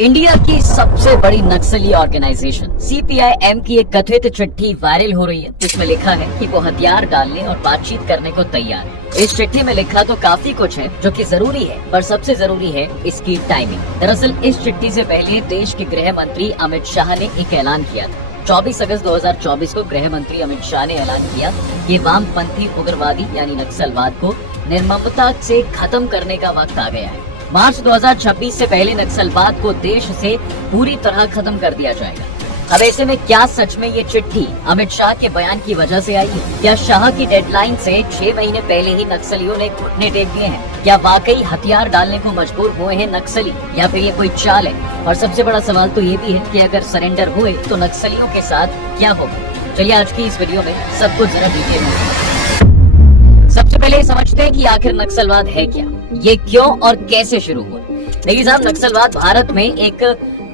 India की सबसे बड़ी नक्सली ऑर्गेनाइजेशन सीपीआई-एम की एक कथित चिट्ठी वायरल हो रही है, जिसमें लिखा है कि वो हथियार डालने और बातचीत करने को तैयार है। इस चिट्ठी में लिखा तो काफी कुछ है जो कि जरूरी है, पर सबसे जरूरी है इसकी टाइमिंग। दरअसल इस चिट्ठी से पहले देश के गृह मंत्री अमित शाह ने एक ऐलान किया था। 24 अगस्त 2024 को गृह मंत्री अमित शाह ने ऐलान किया कि वामपंथी उग्रवादी यानी नक्सलवाद को निर्ममता से खत्म करने का वक्त आ गया है। मार्च 2026 से पहले नक्सलवाद को देश से पूरी तरह खत्म कर दिया जाएगा। अब ऐसे में क्या सच में ये चिट्ठी अमित शाह के बयान की वजह से आई है? क्या शाह की डेडलाइन से 6 महीने पहले ही नक्सलियों ने घुटने टेक दिए हैं? क्या वाकई हथियार डालने को मजबूर हुए हैं नक्सली, या फिर ये कोई चाल है? और सबसे बड़ा सवाल तो ये भी है कि अगर सरेंडर हुए तो नक्सलियों के साथ क्या होगा? चलिए आज की इस वीडियो में सब कुछ जरा डिटेल में सबसे पहले समझते हैं कि आखिर नक्सलवाद है क्या, ये क्यों और कैसे शुरू हुआ। देखिए साहब, नक्सलवाद भारत में एक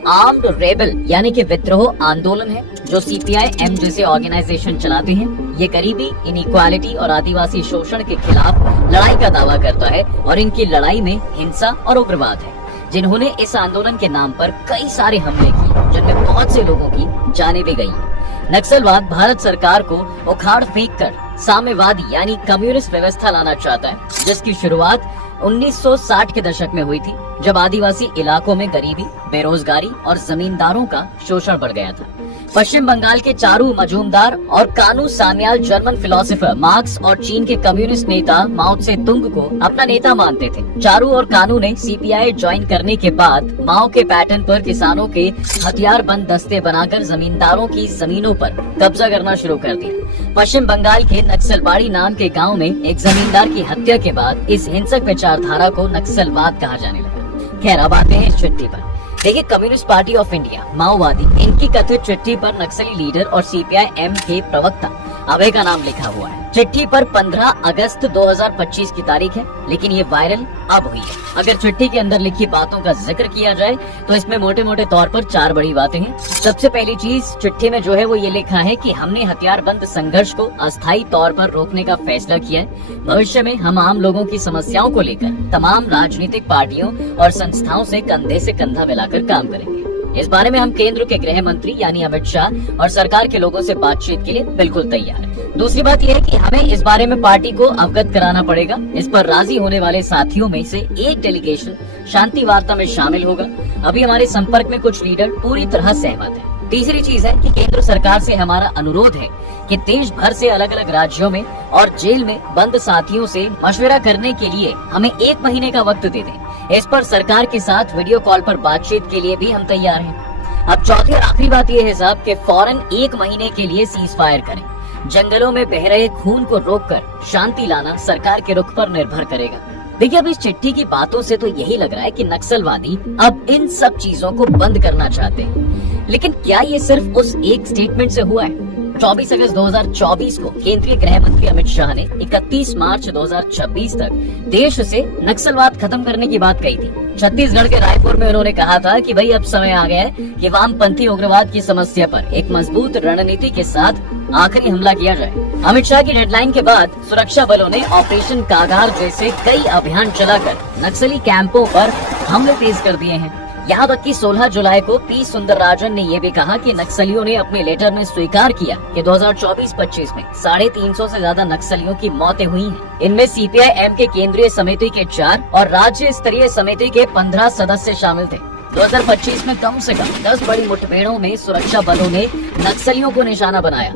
आर्म्ड रेबल यानी कि विद्रोह आंदोलन है जो सीपीआई-एम जैसे ऑर्गेनाइजेशन चलाते हैं। ये गरीबी, इनइक्वालिटी और आदिवासी शोषण के खिलाफ लड़ाई का दावा करता है और इनकी लड़ाई में हिंसा और उग्रवाद है, जिन्होंने इस आंदोलन के नाम पर कई सारे हमले किए, जिनमें बहुत से लोगों की जानें भी गई हैं। नक्सलवाद भारत सरकार को उखाड़ फेंक कर साम्यवादी यानी कम्युनिस्ट व्यवस्था लाना चाहता है, जिसकी शुरुआत 1960 के दशक में हुई थी, जब आदिवासी इलाकों में गरीबी, बेरोजगारी और जमींदारों का शोषण बढ़ गया था। पश्चिम बंगाल के चारू मजूमदार और कानू सान्याल जर्मन फिलोसोफर मार्क्स और चीन के कम्युनिस्ट नेता माओ त्से तुंग को अपना नेता मानते थे। चारू और कानू ने सीपीआई ज्वाइन करने के बाद माओ के पैटर्न पर किसानों के हथियारबंद दस्ते बनाकर जमींदारों की जमीनों पर कब्जा करना शुरू कर दिया। पश्चिम बंगाल के नक्सलबाड़ी नाम के गाँव में एक जमींदार की हत्या के बाद इस हिंसक विचारधारा को नक्सलवाद कहा जाने लगा। खैर, अब आते हैं इस चिट्ठी पर। देखिए, कम्युनिस्ट पार्टी ऑफ इंडिया माओवादी, इनकी कथित चिट्ठी पर नक्सली लीडर और सीपीआई-एम के प्रवक्ता अभय का नाम लिखा हुआ है। चिट्ठी पर 15 अगस्त 2025 की तारीख है, लेकिन ये वायरल अब हुई है। अगर चिट्ठी के अंदर लिखी बातों का जिक्र किया जाए तो इसमें मोटे मोटे तौर पर 4 बड़ी बातें हैं। सबसे पहली चीज चिट्ठी में जो है वो ये लिखा है कि हमने हथियारबंद संघर्ष को अस्थायी तौर पर रोकने का फैसला किया है। भविष्य में हम आम लोगों की समस्याओं को लेकर तमाम राजनीतिक पार्टियों और संस्थाओं से कंधे से कंधा मिलाकर काम करेंगे। इस बारे में हम केंद्र के गृह मंत्री यानी अमित शाह और सरकार के लोगों से बातचीत के लिए बिल्कुल तैयार हैं। दूसरी बात यह है कि हमें इस बारे में पार्टी को अवगत कराना पड़ेगा। इस पर राजी होने वाले साथियों में से एक डेलीगेशन शांति वार्ता में शामिल होगा। अभी हमारे संपर्क में कुछ लीडर पूरी तरह सहमत हैं। तीसरी चीज है कि केंद्र सरकार से हमारा अनुरोध है कि देश भर से अलग अलग राज्यों में और जेल में बंद साथियों से मशवरा करने के लिए हमें 1 महीने का वक्त दे दें। इस पर सरकार के साथ वीडियो कॉल पर बातचीत के लिए भी हम तैयार हैं। अब चौथी और आखिरी बात यह है साहब कि फौरन 1 महीने के लिए सीज फायर करें। जंगलों में बह रहे खून को रोककर शांति लाना सरकार के रुख पर निर्भर करेगा। देखिए, अब इस चिट्ठी की बातों से तो यही लग रहा है कि नक्सलवादी अब इन सब चीजों को बंद करना चाहते हैं, लेकिन क्या ये सिर्फ उस एक स्टेटमेंट से हुआ है? 24 अगस्त 2024 को केंद्रीय गृह मंत्री अमित शाह ने 31 मार्च 2026 तक देश से नक्सलवाद खत्म करने की बात कही थी। छत्तीसगढ़ के रायपुर में उन्होंने कहा था कि भाई अब समय आ गया है कि वामपंथी उग्रवाद की समस्या पर एक मजबूत रणनीति के साथ आखिरी हमला किया जाए। अमित शाह की डेडलाइन के बाद सुरक्षा बलों ने ऑपरेशन कागार जैसे कई अभियान चलाकर नक्सली कैंपों पर हमले तेज कर दिए हैं। यहाँ तक कि 16 जुलाई को पी सुंदरराजन ने यह भी कहा कि नक्सलियों ने अपने लेटर में स्वीकार किया कि 2024-25 में 350 से ज्यादा नक्सलियों की मौतें हुई हैं। इनमें सीपीआई-एम के केंद्रीय समिति के 4 और राज्य स्तरीय समिति के 15 सदस्य शामिल थे। 2025 में कम से कम 10 बड़ी मुठभेड़ों में सुरक्षा बलों ने नक्सलियों को निशाना बनाया।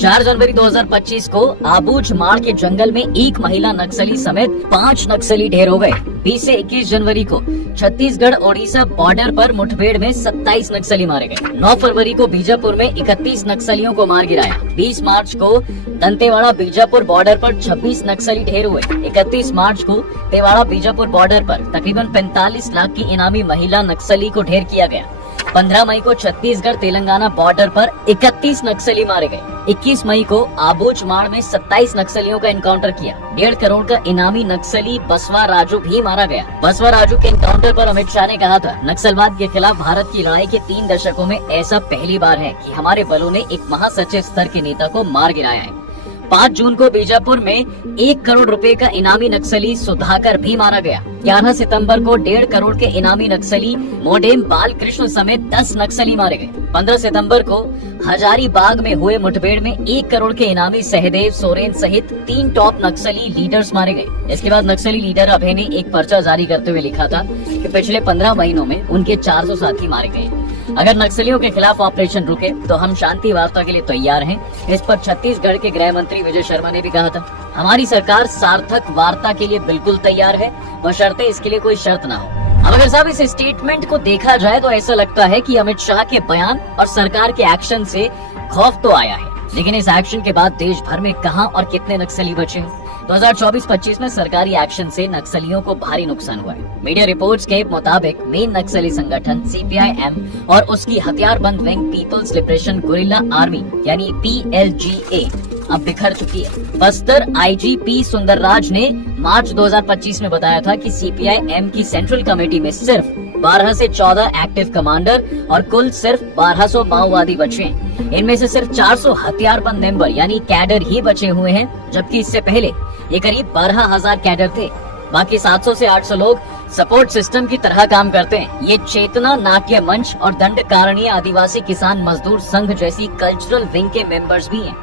4 जनवरी 2025 को आबूझ माड़ के जंगल में एक महिला नक्सली समेत 5 नक्सली ढेर हो गए। 20 से 21 जनवरी को छत्तीसगढ़ ओडिशा बॉर्डर पर मुठभेड़ में 27 नक्सली मारे गए। 9 फरवरी को बीजापुर में 31 नक्सलियों को मार गिराया। 20 मार्च को दंतेवाड़ा बीजापुर बॉर्डर पर 26 नक्सली ढेर हुए। 31 मार्च को तेवाड़ा बीजापुर बॉर्डर पर तकरीबन 45 लाख की इनामी महिला नक्सली को ढेर किया गया। 15 मई को छत्तीसगढ़ तेलंगाना बॉर्डर पर 31 नक्सली मारे गए। 21 मई को आबूझ माड़ में 27 नक्सलियों का एनकाउंटर किया। 1.5 करोड़ का इनामी नक्सली बसवा राजू भी मारा गया। बसवा राजू के एनकाउंटर पर अमित शाह ने कहा था, नक्सलवाद के खिलाफ भारत की लड़ाई के 3 दशकों में ऐसा पहली बार है कि हमारे बलों ने एक महासचिव स्तर के नेता को मार गिराया है। 5 जून को बीजापुर में 1 करोड़ रुपए का इनामी नक्सली सुधाकर भी मारा गया। 11 सितंबर को 1.5 करोड़ के इनामी नक्सली मोडेम बालकृष्ण समेत 10 नक्सली मारे गए। 15 सितंबर को हजारीबाग में हुए मुठभेड़ में 1 करोड़ के इनामी सहदेव सोरेन सहित 3 टॉप नक्सली लीडर्स मारे गए। इसके बाद नक्सली लीडर अभय ने एक पर्चा जारी करते हुए लिखा था कि पिछले 15 महीनों में उनके 400 साथी मारे गए। अगर नक्सलियों के खिलाफ ऑपरेशन रुके तो हम शांति वार्ता के लिए तैयार हैं। इस पर छत्तीसगढ़ के गृह मंत्री विजय शर्मा ने भी कहा था, हमारी सरकार सार्थक वार्ता के लिए बिल्कुल तैयार है, बशर्ते इसके लिए कोई शर्त ना हो। अब अगर साहब इस स्टेटमेंट को देखा जाए तो ऐसा लगता है कि अमित शाह के बयान और सरकार के एक्शन से खौफ तो आया है, लेकिन इस एक्शन के बाद देश भर में कहां और कितने नक्सली बचे हैं। 2024-25 में सरकारी एक्शन से नक्सलियों को भारी नुकसान हुआ है। मीडिया रिपोर्ट्स के मुताबिक मेन नक्सली संगठन CPI-M और उसकी हथियारबंद wing People's Liberation guerrilla army यानी PLGA अब बिखर चुकी है। बस्तर IGP सुंदरराज ने मार्च 2025 में बताया था कि CPI-M की सेंट्रल कमेटी में सिर्फ 12 से 14 एक्टिव कमांडर और कुल सिर्फ 1200 माओवादी बचे हैं। इनमें से सिर्फ 400 हथियारबंद मेंबर यानी कैडर ही बचे हुए हैं, जबकि इससे पहले ये करीब 12,000 कैडर थे। बाकी 700 से 800 लोग सपोर्ट सिस्टम की तरह काम करते हैं। ये चेतना नाट्य मंच और दंडकारणीय आदिवासी किसान मजदूर संघ जैसी कल्चरल विंग के मेंबर्स भी हैं।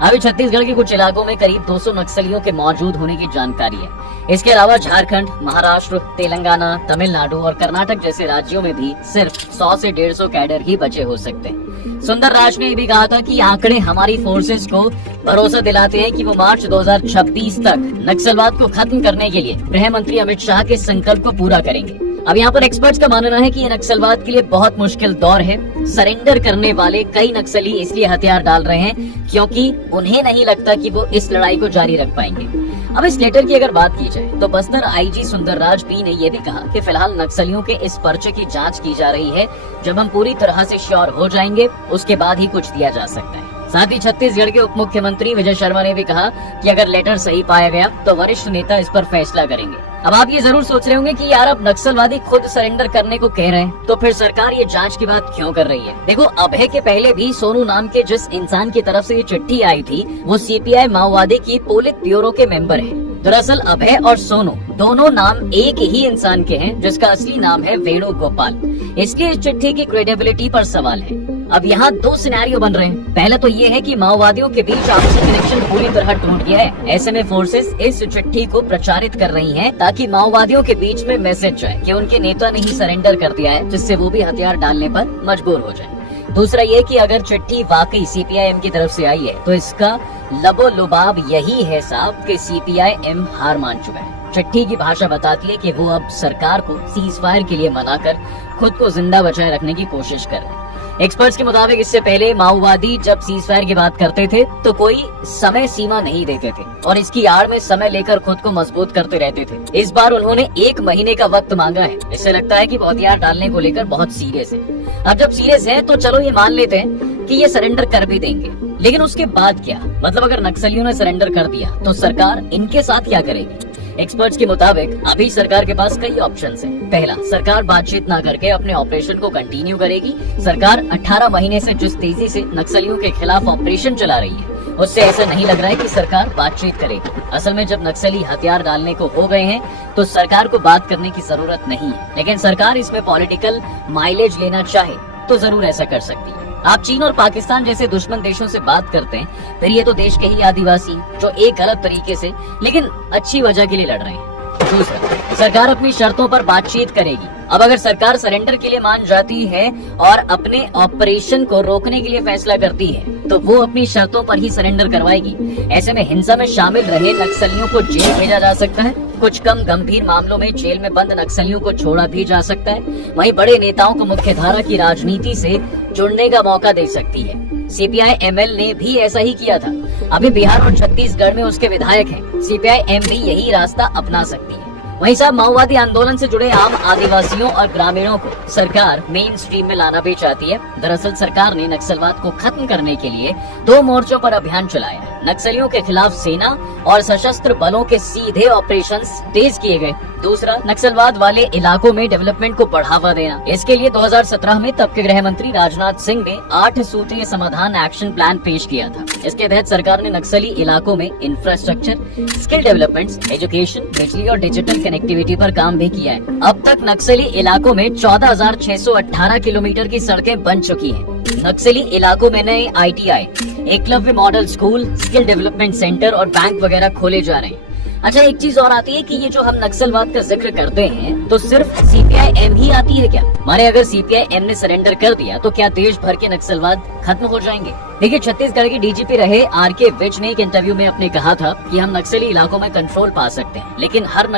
अभी छत्तीसगढ़ के कुछ इलाकों में करीब 200 नक्सलियों के मौजूद होने की जानकारी है। इसके अलावा झारखंड, महाराष्ट्र, तेलंगाना, तमिलनाडु और कर्नाटक जैसे राज्यों में भी सिर्फ 100 से 150 कैडर ही बचे हो सकते हैं। सुंदरराज ने भी कहा था कि आंकड़े हमारी फोर्सेस को भरोसा दिलाते हैं कि वो मार्च 2026 तक नक्सलवाद को खत्म करने के लिए गृह मंत्री अमित शाह के संकल्प को पूरा करेंगे। अब यहाँ पर एक्सपर्ट्स का मानना है कि ये नक्सलवाद के लिए बहुत मुश्किल दौर है। सरेंडर करने वाले कई नक्सली इसलिए हथियार डाल रहे हैं क्योंकि उन्हें नहीं लगता कि वो इस लड़ाई को जारी रख पाएंगे। अब इस लेटर की अगर बात की जाए तो बस्तर IG सुंदरराज B ने यह भी कहा कि फिलहाल नक्सलियों के इस पर्चे की जांच की जा रही है। जब हम पूरी तरह से श्योर हो जाएंगे उसके बाद ही कुछ दिया जा सकता है। साथ ही छत्तीसगढ़ के उप मुख्यमंत्री विजय शर्मा ने भी कहा कि अगर लेटर सही पाया गया तो वरिष्ठ नेता इस पर फैसला करेंगे। अब आप ये जरूर सोच रहे होंगे कि यार अब नक्सलवादी खुद सरेंडर करने को कह रहे हैं तो फिर सरकार ये जांच की बात क्यों कर रही है। देखो, अभय के पहले भी सोनू नाम के जिस इंसान की तरफ से ये चिट्ठी आई थी वो CPI माओवादी की पोलित ब्यूरो के मेंबर है। दरअसल अभय और सोनू दोनों नाम एक ही इंसान के हैं जिसका असली नाम है वेणुगोपाल। इसके इस चिट्ठी की क्रेडिबिलिटी पर सवाल है। अब यहाँ 2 सिनेरियो बन रहे हैं। पहला तो ये है कि माओवादियों के बीच आपसी कनेक्शन पूरी तरह टूट गया है। ऐसे में फोर्सेस इस चिट्ठी को प्रचारित कर रही हैं ताकि माओवादियों के बीच में मैसेज जाए कि उनके नेता ने ही सरेंडर कर दिया है, जिससे वो भी हथियार डालने पर मजबूर हो जाए। दूसरा ये कि अगर चिट्ठी वाकई CPI-M की तरफ से आई है तो इसका लबो-लुबाब यही है साहब कि CPI-M हार मान चुका है। चिट्ठी की भाषा बताती है कि वो अब सरकार को सीजफायर के लिए मनाकर खुद को जिंदा बचाए रखने की कोशिश कर रहे हैं। एक्सपर्ट्स के मुताबिक इससे पहले माओवादी जब सीजफायर की बात करते थे तो कोई समय सीमा नहीं देते थे और इसकी आड़ में समय लेकर खुद को मजबूत करते रहते थे। इस बार उन्होंने 1 महीने का वक्त मांगा है। इससे लगता है कि वो हथियार डालने को लेकर बहुत सीरियस है। अब जब सीरियस है तो चलो ये मान लेते हैं कि ये सरेंडर कर भी देंगे, लेकिन उसके बाद क्या? मतलब अगर नक्सलियों ने सरेंडर कर दिया तो सरकार इनके साथ क्या करेगी? एक्सपर्ट्स के मुताबिक अभी सरकार के पास कई ऑप्शंस हैं। पहला, सरकार बातचीत ना करके अपने ऑपरेशन को कंटिन्यू करेगी। सरकार 18 महीने से जिस तेजी से नक्सलियों के खिलाफ ऑपरेशन चला रही है उससे ऐसा नहीं लग रहा है कि सरकार बातचीत करेगी। असल में जब नक्सली हथियार डालने को हो गए हैं तो सरकार को बात करने की जरूरत नहीं है, लेकिन सरकार इसमें पॉलिटिकल माइलेज लेना चाहे तो जरूर ऐसा कर सकती है। आप चीन और पाकिस्तान जैसे दुश्मन देशों से बात करते हैं, फिर ये तो देश के ही आदिवासी जो एक गलत तरीके से लेकिन अच्छी वजह के लिए लड़ रहे हैं। दूसरा, सरकार अपनी शर्तों पर बातचीत करेगी। अब अगर सरकार सरेंडर के लिए मान जाती है और अपने ऑपरेशन को रोकने के लिए फैसला करती है तो वो अपनी शर्तों पर ही सरेंडर करवाएगी। ऐसे में हिंसा में शामिल रहे नक्सलियों को जेल भेजा जा सकता है। कुछ कम गंभीर मामलों में जेल में बंद नक्सलियों को छोड़ा भी जा सकता है। वहीं बड़े नेताओं को मुख्यधारा की राजनीति से जुड़ने का मौका दे सकती है। CPI-ML ने भी ऐसा ही किया था। अभी बिहार और छत्तीसगढ़ में उसके विधायक हैं। CPI-M भी यही रास्ता अपना सकती है। वहीं साहब माओवादी आंदोलन से जुड़े आम आदिवासियों और ग्रामीणों को सरकार मेन स्ट्रीम में लाना भी चाहती है। दरअसल सरकार ने नक्सलवाद को खत्म करने के लिए 2 मोर्चों पर अभियान चलाया है। नक्सलियों के खिलाफ सेना और सशस्त्र बलों के सीधे ऑपरेशंस तेज किए गए। दूसरा, नक्सलवाद वाले इलाकों में डेवलपमेंट को बढ़ावा देना। इसके लिए 2017 में तब के गृह मंत्री राजनाथ सिंह ने 8 सूत्रीय समाधान एक्शन प्लान पेश किया था। इसके तहत सरकार ने नक्सली इलाकों में इंफ्रास्ट्रक्चर, स्किल डेवलपमेंट, एजुकेशन, बिजली और डिजिटल कनेक्टिविटी पर काम भी किया है। अब तक नक्सली इलाकों में 14,618 किलोमीटर की सड़कें बन चुकी हैं। नक्सली इलाकों में नए ITI, Eklavya model school, skill development centre और बैंक वगैरह खोले जा रहे हैं। अच्छा, एक चीज और आती है कि ये जो हम नक्सलवाद का जिक्र करते हैं तो सिर्फ CPI-M ही आती है क्या? माने अगर CPI-M ने सरेंडर कर दिया तो क्या देश भर के नक्सलवाद खत्म हो जाएंगे? देखिए, छत्तीसगढ़ के DGP रहे RK विज ने एक इंटरव्यू में अपने कहा था कि हम नक्सली इलाकों में कंट्रोल पा सकते हैं, लेकिन हर